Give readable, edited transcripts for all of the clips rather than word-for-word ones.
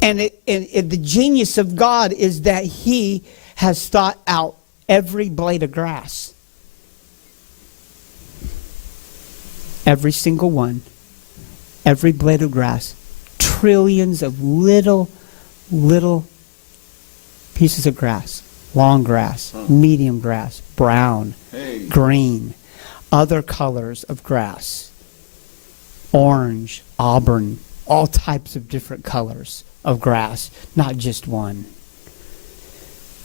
And the genius of God is that He has thought out every blade of grass. Every single one. Every blade of grass. Trillions of little pieces of grass. Long grass, medium grass, brown, green, other colors of grass. Orange, auburn, all types of different colors of grass, not just one.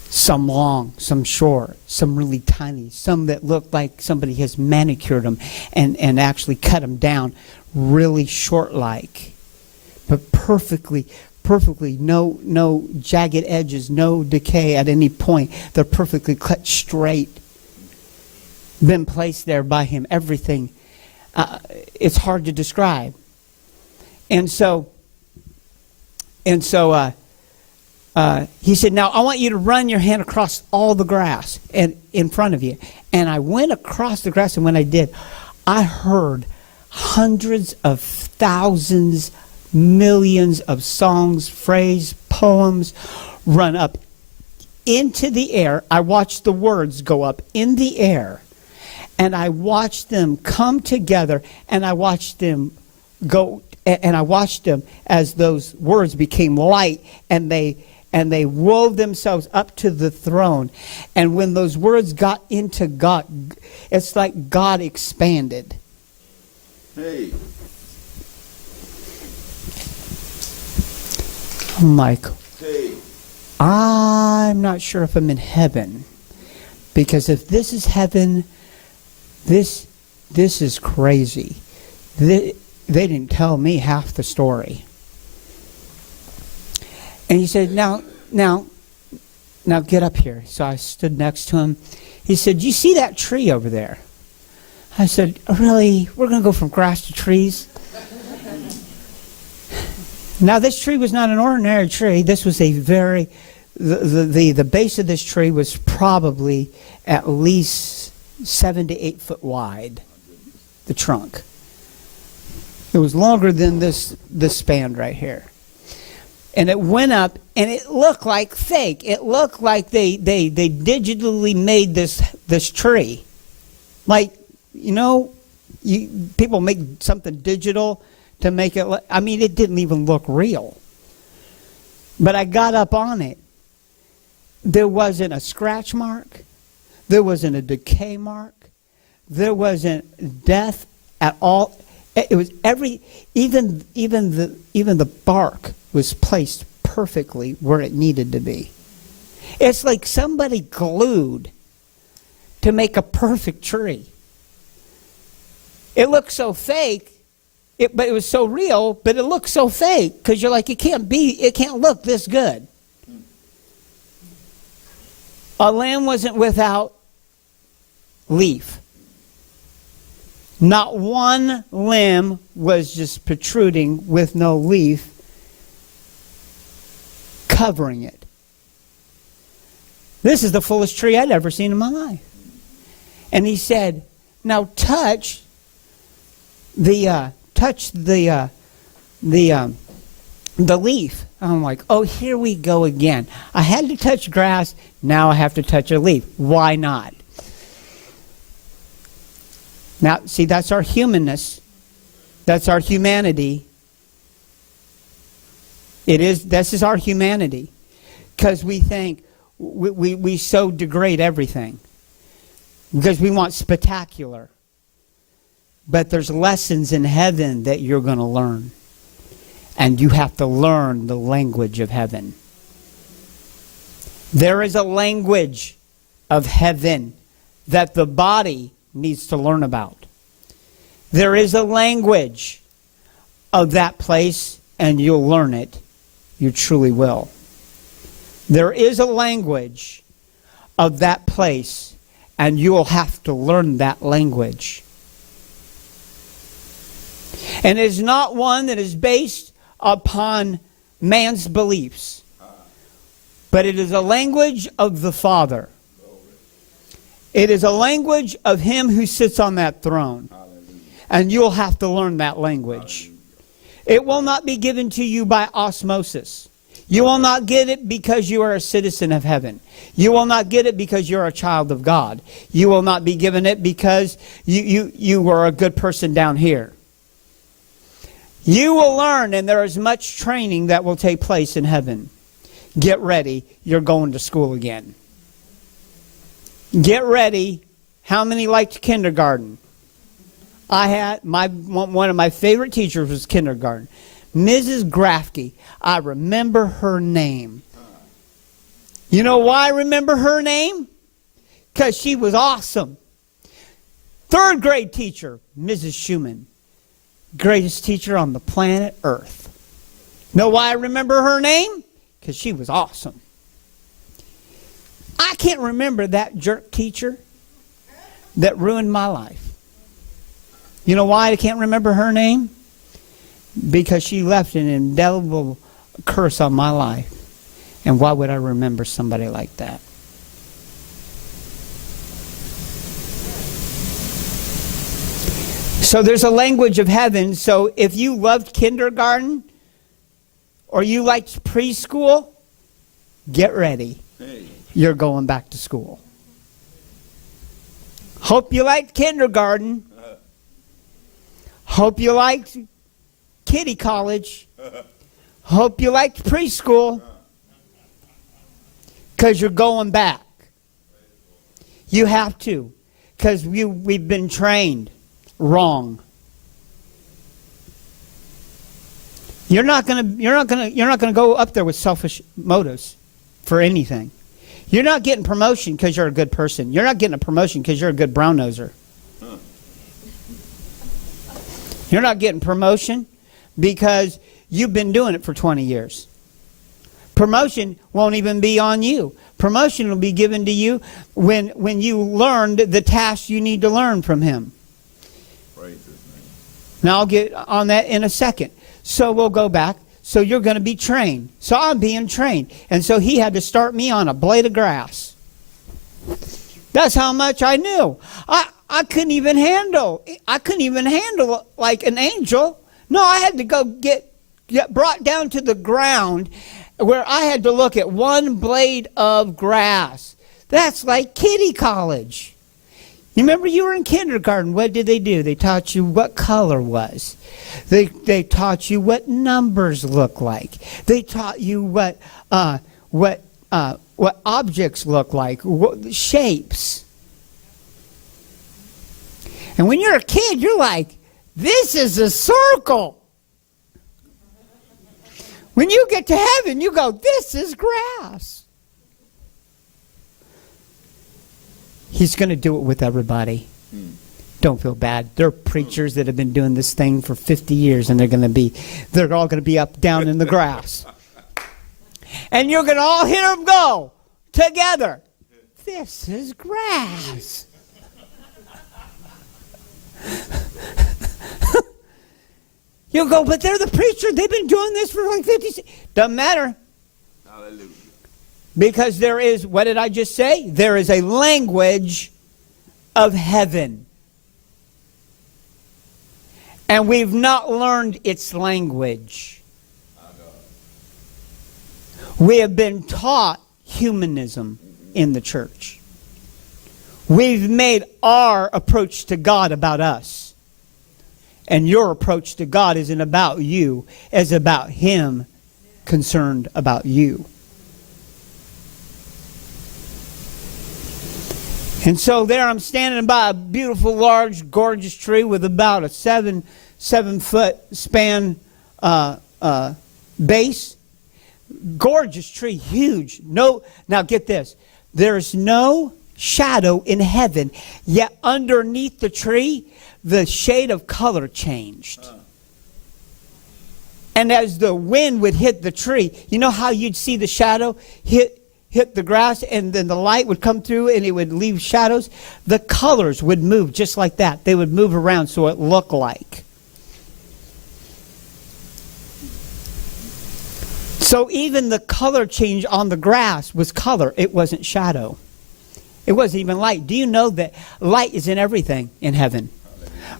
Some long, some short, some really tiny, some that look like somebody has manicured them and actually cut them down really short-like, but perfectly, no jagged edges, no decay at any point. They're perfectly cut straight, been placed there by Him. Everything, it's hard to describe. And so He said, now I want you to run your hand across all the grass and in front of you. And I went across the grass, and when I did, I heard hundreds of thousands, millions of songs, phrases, poems run up into the air. I watched the words go up in the air, and I watched them come together, and I watched them go, and I watched them as those words became light, and they wove themselves up to the throne. And when those words got into God, it's like God expanded. Hey. I'm like, Hey. I'm not sure if I'm in heaven. Because if this is heaven, this is crazy. They didn't tell me half the story. And he said, now get up here. So I stood next to him. He said, you see that tree over there? I said, really? We're going to go from grass to trees? Now, this tree was not an ordinary tree. This was a very, the base of this tree was probably at least 7 to 8 foot wide, the trunk. It was longer than this span right here. And it went up, and it looked like fake. It looked like they digitally made this tree. Like, people make something digital to make it look, it didn't even look real. But I got up on it. There wasn't a scratch mark. There wasn't a decay mark. There wasn't death at all. It was even the bark was placed perfectly where it needed to be. It's like somebody glued to make a perfect tree. It looked so fake, but it was so real, but it looked so fake because you're like, it can't look this good. A lamb wasn't without leaf. Not one limb was just protruding with no leaf covering it. This is the fullest tree I'd ever seen in my life. And he said, now touch the leaf. I'm like, oh, here we go again. I had to touch grass, now I have to touch a leaf. Why not? Now, see, that's our humanness. That's our humanity. This is our humanity. Because we think, we so degrade everything. Because we want spectacular. But there's lessons in heaven that you're going to learn. And you have to learn the language of heaven. There is a language of heaven that the body needs to learn about. There is a language of that place, and you'll learn it. You truly will. There is a language of that place, and you will have to learn that language. And it is not one that is based upon man's beliefs, but it is a language of the Father. It is a language of Him who sits on that throne. And you'll have to learn that language. It will not be given to you by osmosis. You will not get it because you are a citizen of heaven. You will not get it because you're a child of God. You will not be given it because you were a good person down here. You will learn, and there is much training that will take place in heaven. Get ready. You're going to school again. Get ready. How many liked kindergarten? I had one of my favorite teachers was kindergarten. Mrs. Grafke. I remember her name. You know why I remember her name? Because she was awesome. Third grade teacher, Mrs. Schumann. Greatest teacher on the planet Earth. Know why I remember her name? Because she was awesome. I can't remember that jerk teacher that ruined my life. You know why I can't remember her name? Because she left an indelible curse on my life. And why would I remember somebody like that? So there's a language of heaven. So if you loved kindergarten or you liked preschool, get ready. Hey. You're going back to school. Hope you liked kindergarten. Hope you liked kiddie college. Hope you liked preschool. Because you're going back. You have to. Because we've been trained wrong. You're not gonna go up there with selfish motives for anything. You're not getting promotion because you're a good person. You're not getting a promotion because you're a good brown noser. You're not getting promotion because you've been doing it for 20 years. Promotion won't even be on you. Promotion will be given to you when you learned the task you need to learn from him. Praise his name. Now I'll get on that in a second. So we'll go back. So you're going to be trained. So I'm being trained. And so he had to start me on a blade of grass. That's how much I knew. I couldn't even handle like an angel. No, I had to go get brought down to the ground where I had to look at one blade of grass. That's like kiddie college. You remember you were in kindergarten. What did they do? They taught you what color was. They taught you what numbers look like. They taught you what objects look like, shapes. And when you're a kid, you're like, this is a circle. When you get to heaven, you go, this is grass. He's going to do it with everybody. Don't feel bad. There are preachers that have been doing this thing for 50 years, and they're all going to be up, down in the grass. And you're going to all hear them go together. This is grass. You'll go, but they're the preacher. They've been doing this for like 50 years. Doesn't matter. Hallelujah. Because there is, what did I just say? There is a language of heaven. And we've not learned its language. We have been taught humanism in the church. We've made our approach to God about us. And your approach to God isn't about you, it's about Him concerned about you. And so there I'm standing by a beautiful, large, gorgeous tree with about a seven foot span base. Gorgeous tree, huge. Now get this. There's no shadow in heaven, yet underneath the tree, the shade of color changed. And as the wind would hit the tree, you know how you'd see the shadow hit the grass and then the light would come through and it would leave shadows? The colors would move just like that. They would move around so it looked like. So even the color change on the grass was color. It wasn't shadow. It wasn't even light. Do you know that light is in everything in heaven?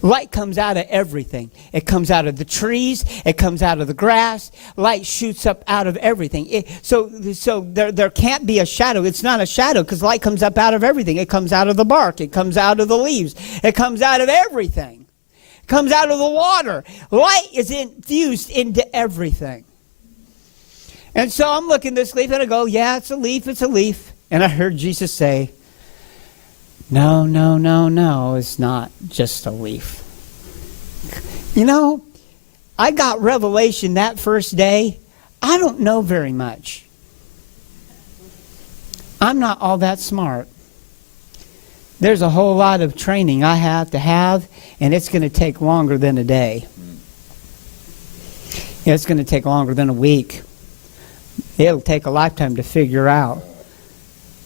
Light comes out of everything. It comes out of the trees. It comes out of the grass. Light shoots up out of everything. So there can't be a shadow. It's not a shadow because light comes up out of everything. It comes out of the bark. It comes out of the leaves. It comes out of everything. It comes out of the water. Light is infused into everything. And so I'm looking at this leaf and I go, yeah, it's a leaf. It's a leaf. And I heard Jesus say, no, no, no, no, it's not just a leaf. You know, I got revelation that first day. I don't know very much. I'm not all that smart. There's a whole lot of training I have to have, and it's going to take longer than a day. It's going to take longer than a week. It'll take a lifetime to figure out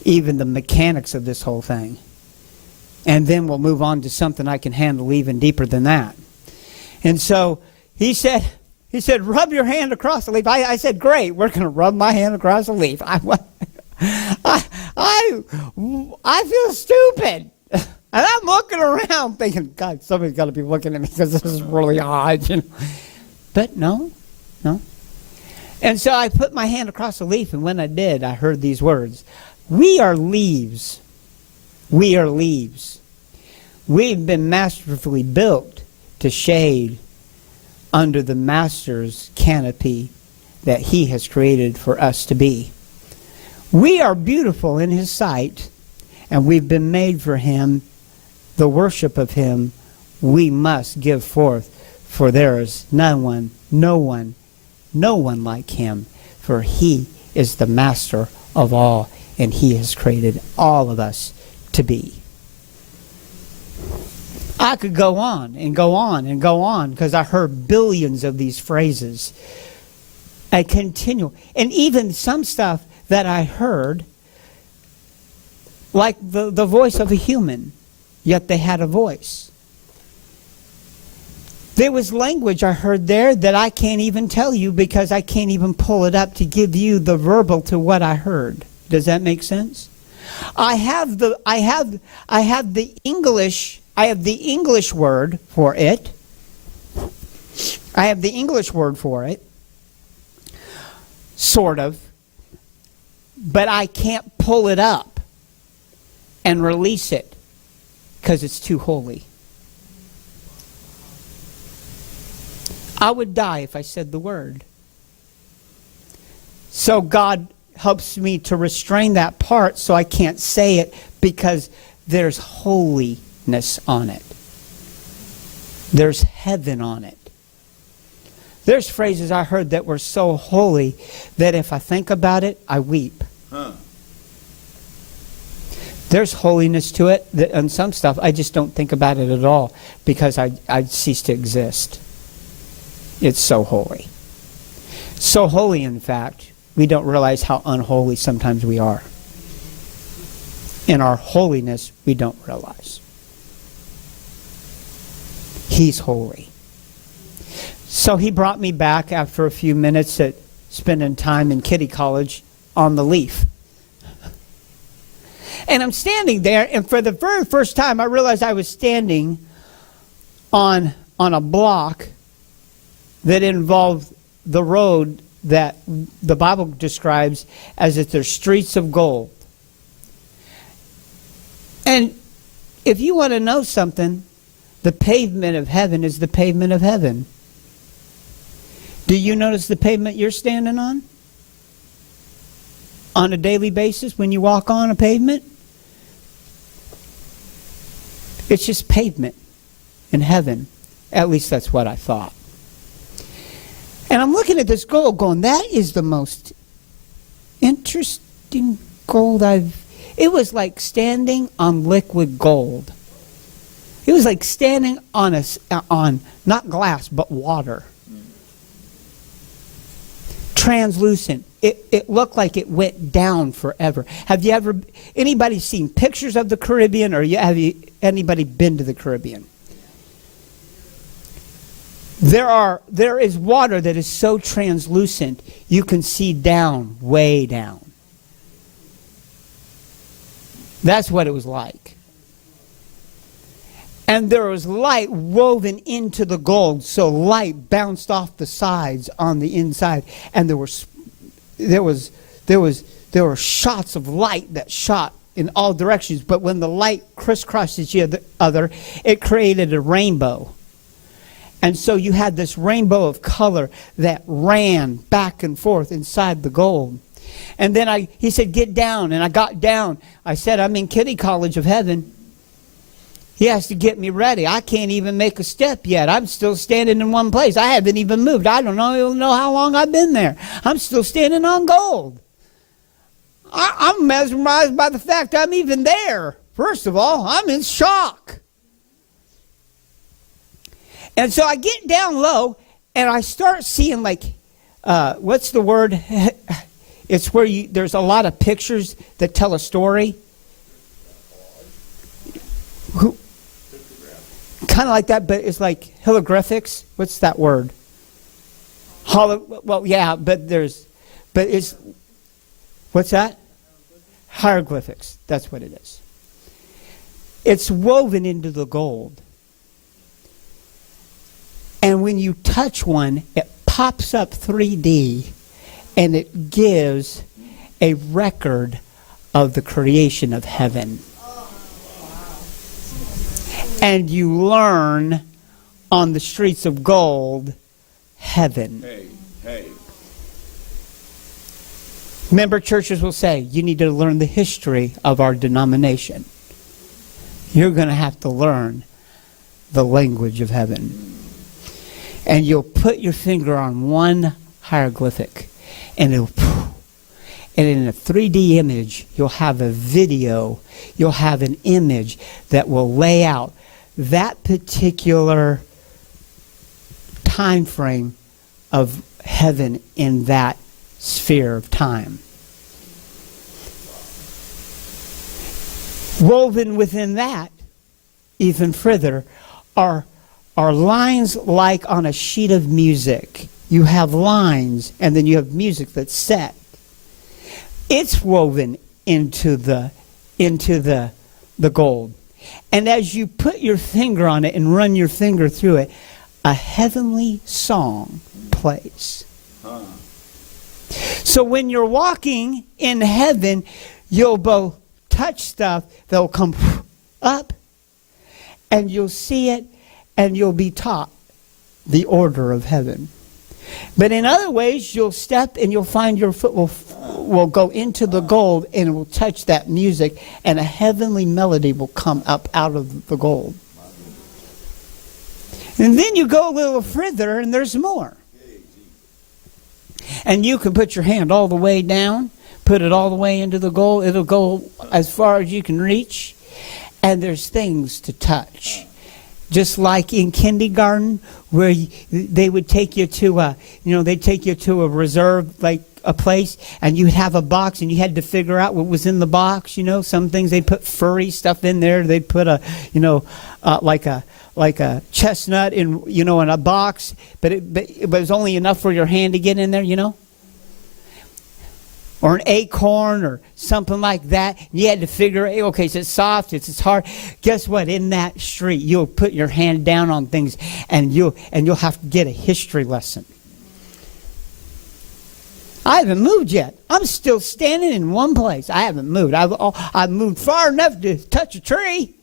even the mechanics of this whole thing. And then we'll move on to something I can handle even deeper than that. And so he said, rub your hand across the leaf. I said, great, we're going to rub my hand across the leaf. I feel stupid. And I'm looking around thinking, God, somebody's got to be looking at me because this is really odd. You know? But no. And so I put my hand across the leaf, and when I did, I heard these words. We are leaves. We are leaves. We've been masterfully built to shade under the Master's canopy that He has created for us to be. We are beautiful in His sight, and we've been made for Him, the worship of Him we must give forth, for there is no one like Him, for He is the Master of all, and He has created all of us to be. I could go on and go on and go on because I heard billions of these phrases. I continue. And even some stuff that I heard, like the voice of a human, yet they had a voice. There was language I heard there that I can't even tell you because I can't even pull it up to give you the verbal to what I heard. Does that make sense? I have the English word for it. I have the English word for it. Sort of. But I can't pull it up and release it because it's too holy. I would die if I said the word. So God helps me to restrain that part so I can't say it because there's holiness on it. There's heaven on it. There's phrases I heard that were so holy that if I think about it, I weep. There's holiness to it, and some stuff I just don't think about it at all because I cease to exist. It's so holy. So holy, in fact, we don't realize how unholy sometimes we are. In our holiness, we don't realize. He's holy. So He brought me back after a few minutes at spending time in Kitty College on the leaf. And I'm standing there, and for the very first time, I realized I was standing on a block that involved the road that the Bible describes as if they're streets of gold. And if you want to know something, the pavement of heaven is the pavement of heaven. Do you notice the pavement you're standing on? On a daily basis when you walk on a pavement? It's just pavement in heaven. At least that's what I thought. And I'm looking at this gold going, that is the most interesting gold it was like standing on liquid gold. It was like standing on not glass, but water. Translucent. It looked like it went down forever. Have you ever, anybody seen pictures of the Caribbean, or have anybody been to the Caribbean? There is water that is so translucent you can see down, way down. That's what it was like. And there was light woven into the gold, so light bounced off the sides on the inside, and there were shots of light that shot in all directions. But when the light crisscrossed each other, it created a rainbow. And so you had this rainbow of color that ran back and forth inside the gold. And then he said, get down. And I got down. I said, I'm in Kitty College of Heaven. He has to get me ready. I can't even make a step yet. I'm still standing in one place. I haven't even moved. I don't know how long I've been there. I'm still standing on gold. I'm mesmerized by the fact I'm even there. First of all, I'm in shock. And so I get down low, and I start seeing what's the word? It's where there's a lot of pictures that tell a story. Kind of like that, but it's like hieroglyphics. What's that word? Well, yeah, but it's, what's that? Hieroglyphics. That's what it is. It's woven into the gold. And when you touch one, it pops up 3D, and it gives a record of the creation of heaven. And you learn on the streets of gold, heaven. Hey. Member churches will say, you need to learn the history of our denomination. You're going to have to learn the language of heaven. And you'll put your finger on one hieroglyphic, and in a 3D image, you'll have a video, you'll have an image that will lay out that particular time frame of heaven in that sphere of time. Woven within that, even further, are lines like on a sheet of music. You have lines, and then you have music that's set. It's woven into the gold. And as you put your finger on it and run your finger through it, a heavenly song plays. So when you're walking in heaven, you'll both touch stuff that will come up, and you'll see it, and you'll be taught the order of heaven. But in other ways, you'll step and you'll find your foot will go into the gold, and it will touch that music, and a heavenly melody will come up out of the gold. And then you go a little further, and there's more. And you can put your hand all the way down, put it all the way into the gold. It'll go as far as you can reach, and there's things to touch. Just like in kindergarten, where they would take you to a reserve, like a place, and you would have a box, and you had to figure out what was in the box. Some things they put furry stuff in there. They put like a chestnut in a box, but it was only enough for your hand to get in there. Or an acorn or something like that. You had to figure, okay, is it soft? Is it hard? Guess what? In that street, you'll put your hand down on things, and you'll have to get a history lesson. I haven't moved yet. I'm still standing in one place. I haven't moved. I've moved far enough to touch a tree.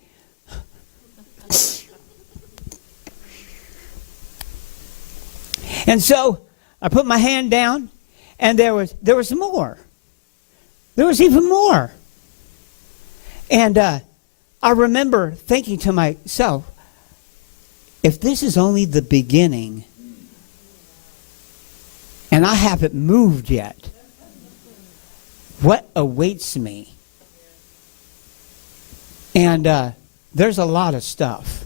And so I put my hand down, and there was more. There was even more. And I remember thinking to myself, if this is only the beginning, and I haven't moved yet, what awaits me? And there's a lot of stuff.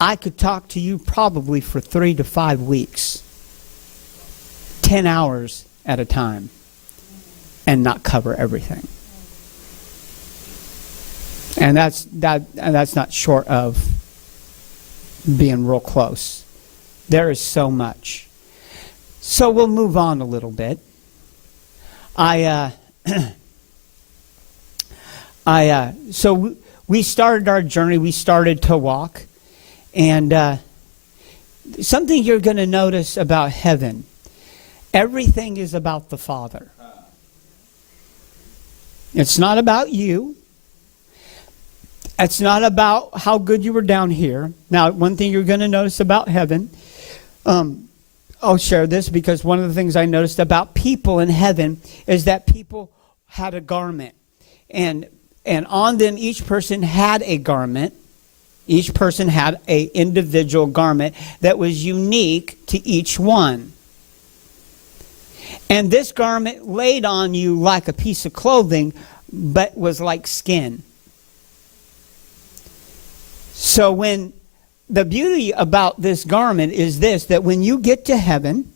I could talk to you probably for 3 to 5 weeks, 10 hours at a time, and not cover everything. And that's not short of being real close. There is so much. So we'll move on a little bit. So we started our journey. We started to walk. And something you're going to notice about heaven, everything is about the Father. It's not about you. It's not about how good you were down here. Now, one thing you're going to notice about heaven, I'll share this because one of the things I noticed about people in heaven is that people had a garment. And on them, each person had a garment. Each person had an individual garment that was unique to each one. And this garment laid on you like a piece of clothing, but was like skin. So when the beauty about this garment is this, that when you get to heaven,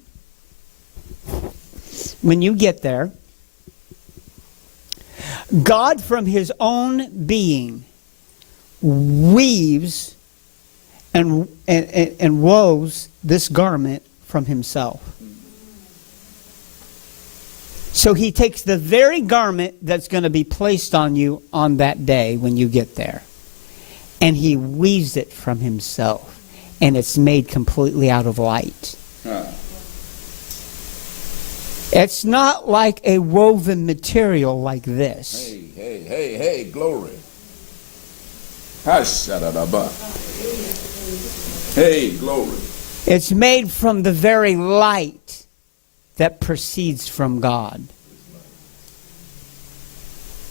when you get there, God from his own being weaves and woves this garment from himself. So he takes the very garment that's going to be placed on you on that day when you get there, and he weaves it from himself, and it's made completely out of light. It's not like a woven material like this. Hey, glory. Hey, glory. It's made from the very light that proceeds from God.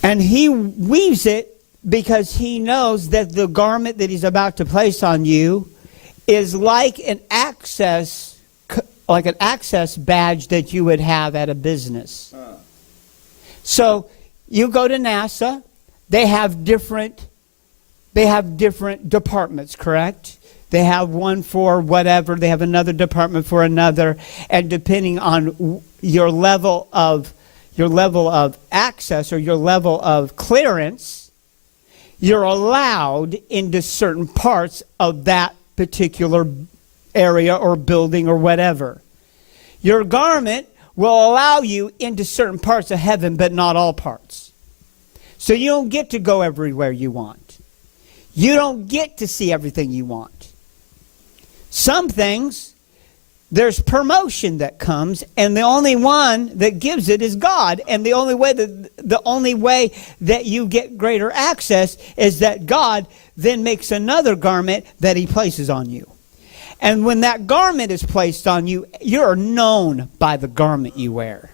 And he weaves it because he knows that the garment that he's about to place on you is like an access badge that you would have at a business. So you go to NASA, they have different departments, correct? They have one for whatever, they have another department for another, and depending on your level of access or your level of clearance, you're allowed into certain parts of that particular area or building or whatever. Your garment will allow you into certain parts of heaven, but not all parts. So you don't get to go everywhere you want. You don't get to see everything you want. Some things, there's promotion that comes, and the only one that gives it is God. And the only way that you get greater access is that God then makes another garment that he places on you. And when that garment is placed on you, you're known by the garment you wear.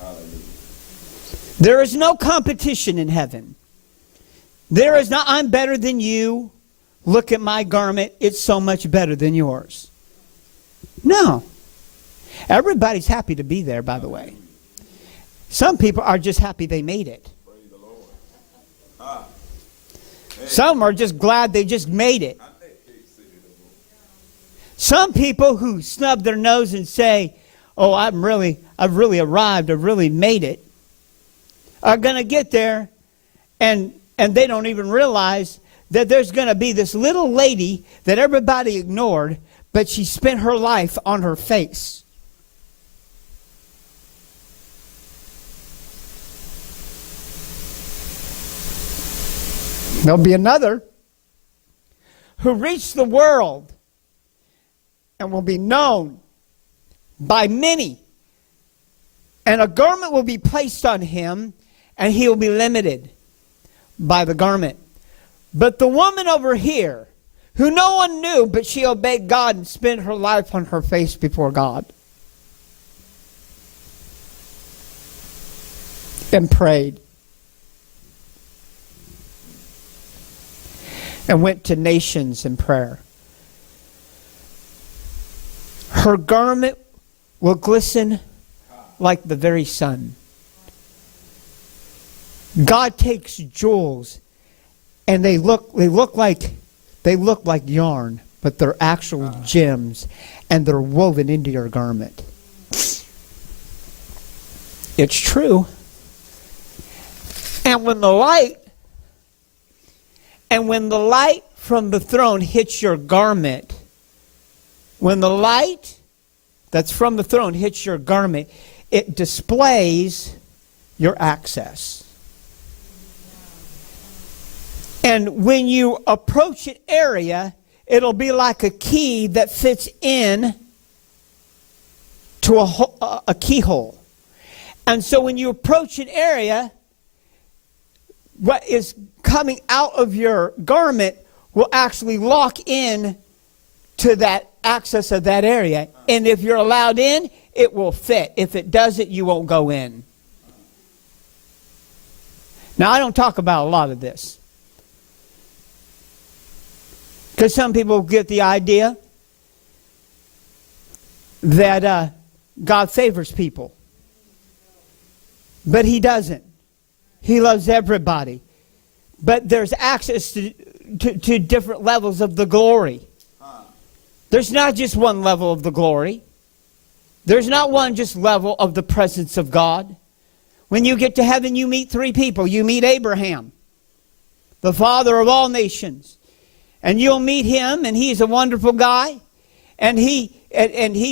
Hallelujah. There is no competition in heaven. There is not, I'm better than you. Look at my garment. It's so much better than yours. No. Everybody's happy to be there, by the way. Some people are just happy they made it. Praise the Lord. Some are just glad they just made it. Some people who snub their nose and say, oh, I've really arrived, I've really made it, are going to get there and they don't even realize that there's going to be this little lady that everybody ignored, but she spent her life on her face. There'll be another who reached the world and will be known by many. And a garment will be placed on him, and he will be limited by the garment. But the woman over here, who no one knew, but she obeyed God and spent her life on her face before God, and prayed, and went to nations in prayer. Her garment will glisten like the very sun. God takes jewels, and they look like yarn, but they're actual gems, and they're woven into your garment. It's true. And when the light from the throne hits your garment, when the light that's from the throne hits your garment, it displays your access. And when you approach an area, it'll be like a key that fits in to a keyhole. And so when you approach an area, what is coming out of your garment will actually lock in to that access of that area. And if you're allowed in, it will fit. If it doesn't, you won't go in. Now, I don't talk about a lot of this, because some people get the idea that God favors people. But he doesn't. He loves everybody. But there's access to different levels of the glory. There's not just one level of the glory. There's not one just level of the presence of God. When you get to heaven, you meet three people. You meet Abraham, the father of all nations. And you'll meet him, and he's a wonderful guy. And he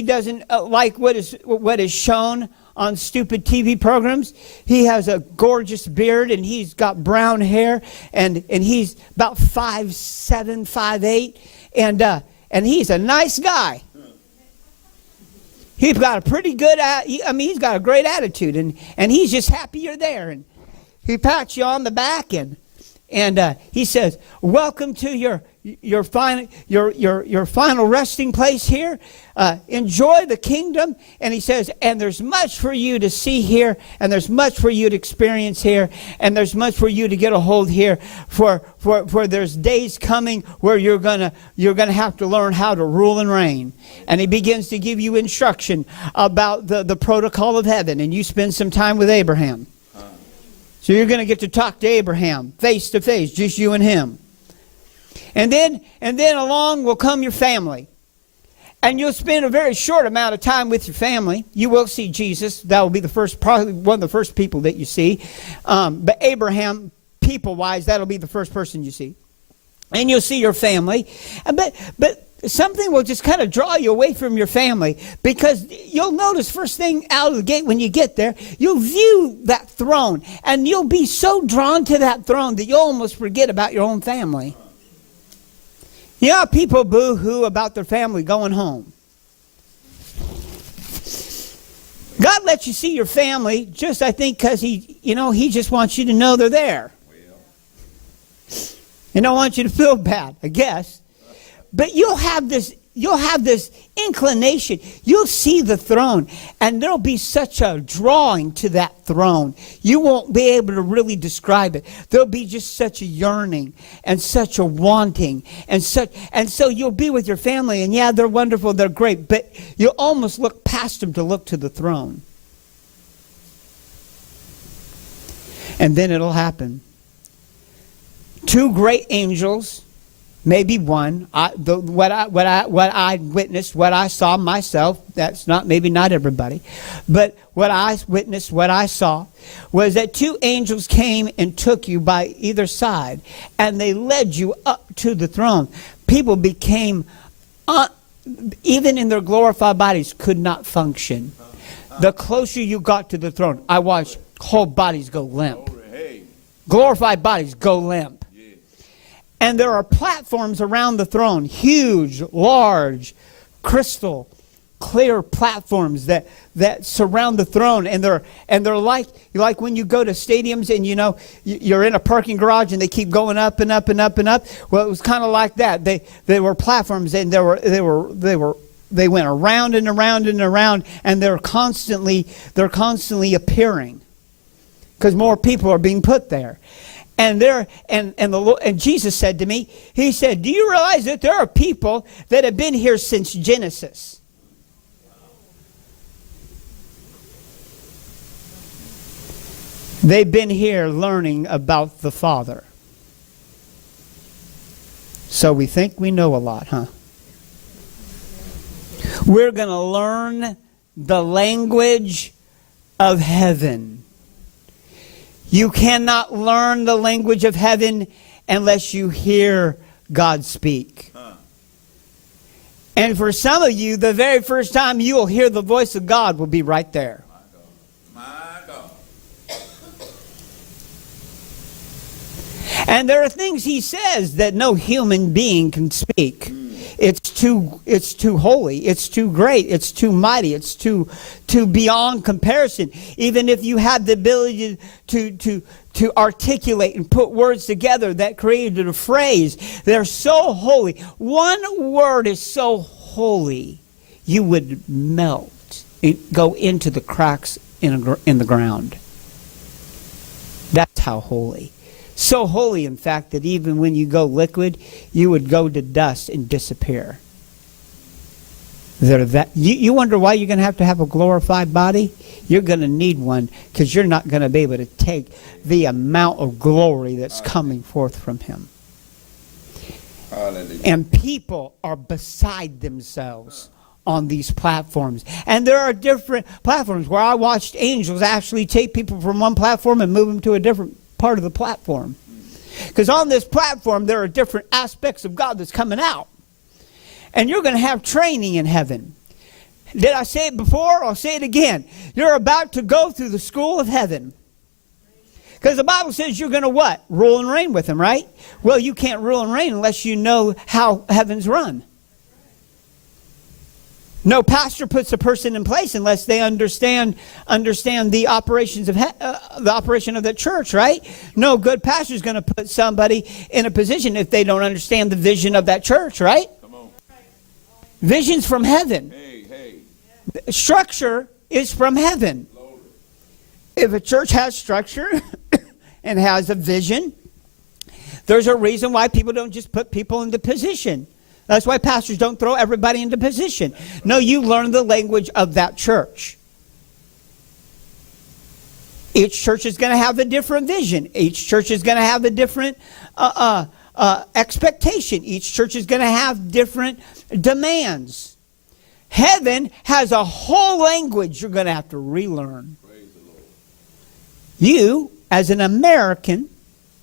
doesn't like what is shown on stupid TV programs. He has a gorgeous beard, and he's got brown hair, and he's about 5'7", 5'8", and he's a nice guy. He's got a pretty good, he's got a great attitude, and he's just happy you're there. And he pats you on the back, and he says, "Welcome to your final resting place here. Enjoy the kingdom." And he says, "And there's much for you to see here, and there's much for you to experience here, and there's much for you to get a hold here. For there's days coming where you're gonna have to learn how to rule and reign." And he begins to give you instruction about the protocol of heaven, and you spend some time with Abraham. So you're going to get to talk to Abraham face to face, just you and him. And then along will come your family. And you'll spend a very short amount of time with your family. You will see Jesus. That will be probably one of the first people that you see. But Abraham, people-wise, that'll be the first person you see. And you'll see your family. But something will just kind of draw you away from your family, because you'll notice first thing out of the gate when you get there, you'll view that throne, and you'll be so drawn to that throne that you'll almost forget about your own family. You know how people boo-hoo about their family going home? God lets you see your family just, I think, because he just wants you to know they're there. He don't want you to feel bad, I guess. But you'll have this inclination. You'll see the throne, and there'll be such a drawing to that throne. You won't be able to really describe it. There'll be just such a yearning and such a wanting and so you'll be with your family, and yeah, they're wonderful, they're great, but you'll almost look past them to look to the throne. And then it'll happen. Two great angels, maybe one. What I witnessed, what I saw myself. That's maybe not everybody, but what I witnessed, what I saw, was that two angels came and took you by either side, and they led you up to the throne. People became, even in their glorified bodies, could not function. The closer you got to the throne, I watched whole bodies go limp. Glorified bodies go limp. And there are platforms around the throne, huge, large, crystal, clear platforms that surround the throne. And they're like when you go to stadiums and you're in a parking garage and they keep going up and up and up and up. Well, it was kind of like that. They were platforms, and they went around and around and around, and they're constantly appearing, because more people are being put there. And Jesus said to me, he said, "Do you realize that there are people that have been here since Genesis?" They've been here learning about the Father. So we think we know a lot, huh? We're going to learn the language of heaven. You cannot learn the language of heaven unless you hear God speak. And for some of you, the very first time you will hear the voice of God will be right there. My God. And there are things he says that no human being can speak. It's too holy. It's too great. It's too mighty. It's too beyond comparison. Even if you had the ability to articulate and put words together that created a phrase, they're so holy. One word is so holy, you would melt. It go into the cracks in the ground. That's how holy. So holy, in fact, that even when you go liquid, you would go to dust and disappear. You wonder why you're going to have a glorified body? You're going to need one because you're not going to be able to take the amount of glory that's coming forth from him. Hallelujah. And people are beside themselves on these platforms. And there are different platforms where I watched angels actually take people from one platform and move them to a different part of the platform. Because on this platform, there are different aspects of God that's coming out. And you're going to have training in heaven. Did I say it before? I'll say it again. You're about to go through the school of heaven. Because the Bible says you're going to what? Rule and reign with him, right? Well, you can't rule and reign unless you know how heaven's run. No pastor puts a person in place unless they understand the operations of the operation of the church, right? No good pastor is going to put somebody in a position if they don't understand the vision of that church, right? Come on. Vision's from heaven. Hey. Structure is from heaven. Glory. If a church has structure and has a vision, there's a reason why people don't just put people into position. That's why pastors don't throw everybody into position. No, you learn the language of that church. Each church is going to have a different vision. Each church is going to have a different expectation. Each church is going to have different demands. Heaven has a whole language you're going to have to relearn. Praise the Lord. You, as an American,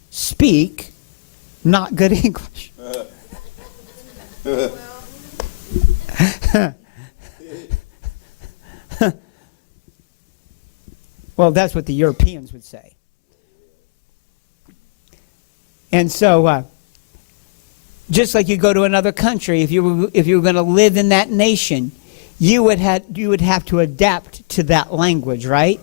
speak not good English. Well, that's what the Europeans would say. And so, just like you go to another country, if you were going to live in that nation, you would have to adapt to that language, right?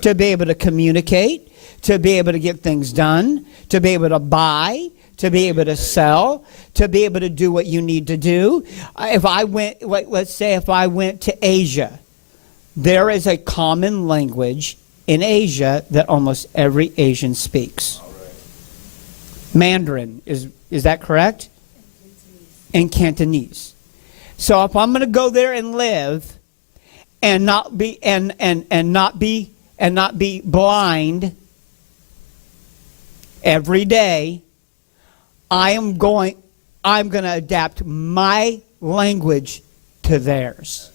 To be able to communicate, to be able to get things done, to be able to buy, to be able to sell, to be able to do what you need to do. Let's say if I went to Asia, there is a common language in Asia that almost every Asian speaks. Mandarin, is that correct? And Cantonese. So if I'm going to go there and live and not be blind every day, I'm going to adapt my language to theirs.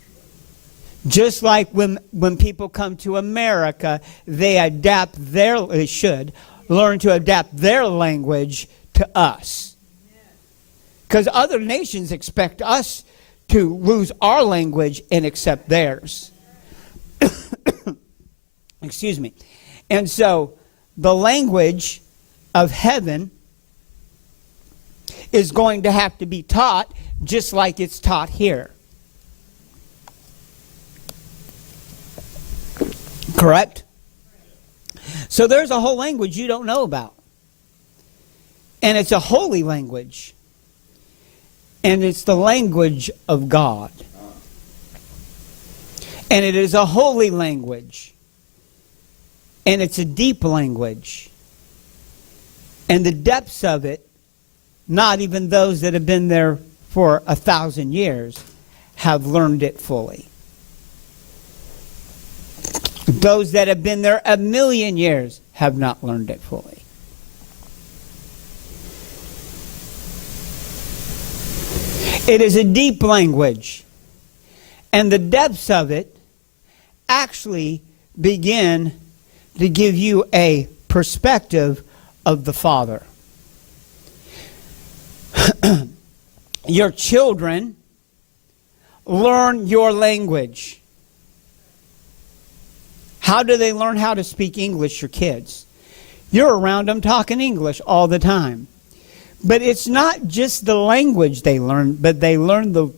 Just like when people come to America, they should learn to adapt their language to us. Because other nations expect us to lose our language and accept theirs. Excuse me. And so the language of heaven is going to have to be taught just like it's taught here. Correct? So there's a whole language you don't know about. And it's a holy language. And it's the language of God. And it is a holy language. And it's a deep language. And the depths of it, not even those that have been there for 1,000 years have learned it fully. Those that have been there 1,000,000 years have not learned it fully. It is a deep language. And the depths of it actually begin to give you a perspective of the Father. Your children learn your language. How do they learn how to speak English, your kids? You're around them talking English all the time. But it's not just the language they learn, but they learn the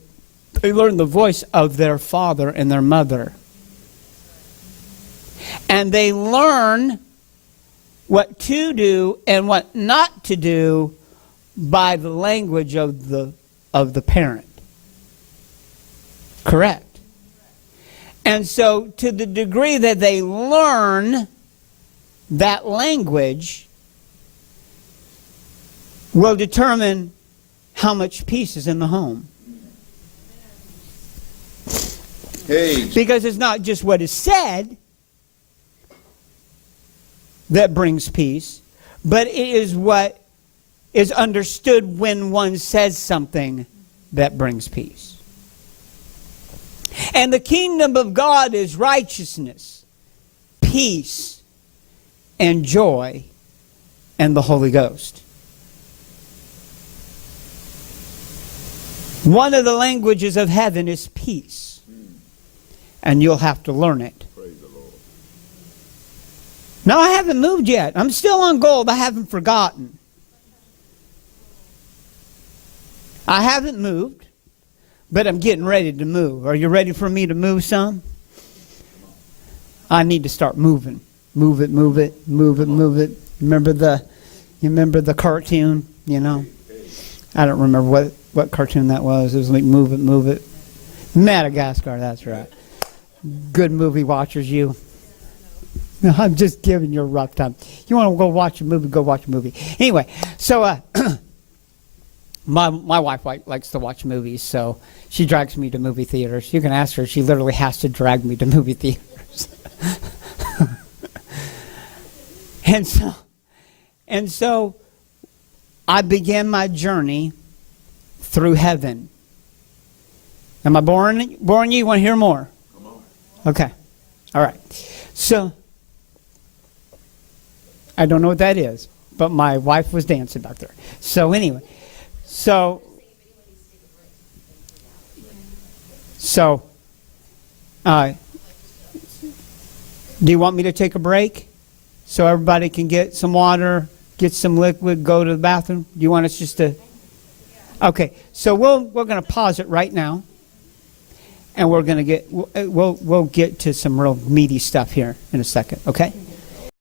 voice of their father and their mother. And they learn what to do and what not to do by the language of the parent. Correct. And so to the degree that they learn that language will determine how much peace is in the home. Hey. Because it's not just what is said that brings peace, but it is what is understood when one says something that brings peace. And the kingdom of God is righteousness, peace, and joy, and the Holy Ghost. One of the languages of heaven is peace. And you'll have to learn it. Praise the Lord. No, I haven't moved yet. I'm still on gold. I haven't forgotten. I haven't moved, but I'm getting ready to move. Are you ready for me to move some? I need to start moving. Move it, move it, move it, move it. You remember the cartoon, you know? I don't remember what cartoon that was. It was like Move It, Move It. Madagascar, that's right. Good movie watchers, you. No, I'm just giving you a rough time. You want to go watch a movie, go watch a movie. Anyway, so my wife likes to watch movies, so she drags me to movie theaters. You can ask her. She literally has to drag me to movie theaters. And so I began my journey through heaven. Am I boring you? You want to hear more? Come on. Okay. All right. So, I don't know what that is, but my wife was dancing back there. So anyway, do you want me to take a break so everybody can get some water, get some liquid, go to the bathroom? Do you want us just to? Okay. So we're going to pause it right now, and we'll get to some real meaty stuff here in a second. Okay.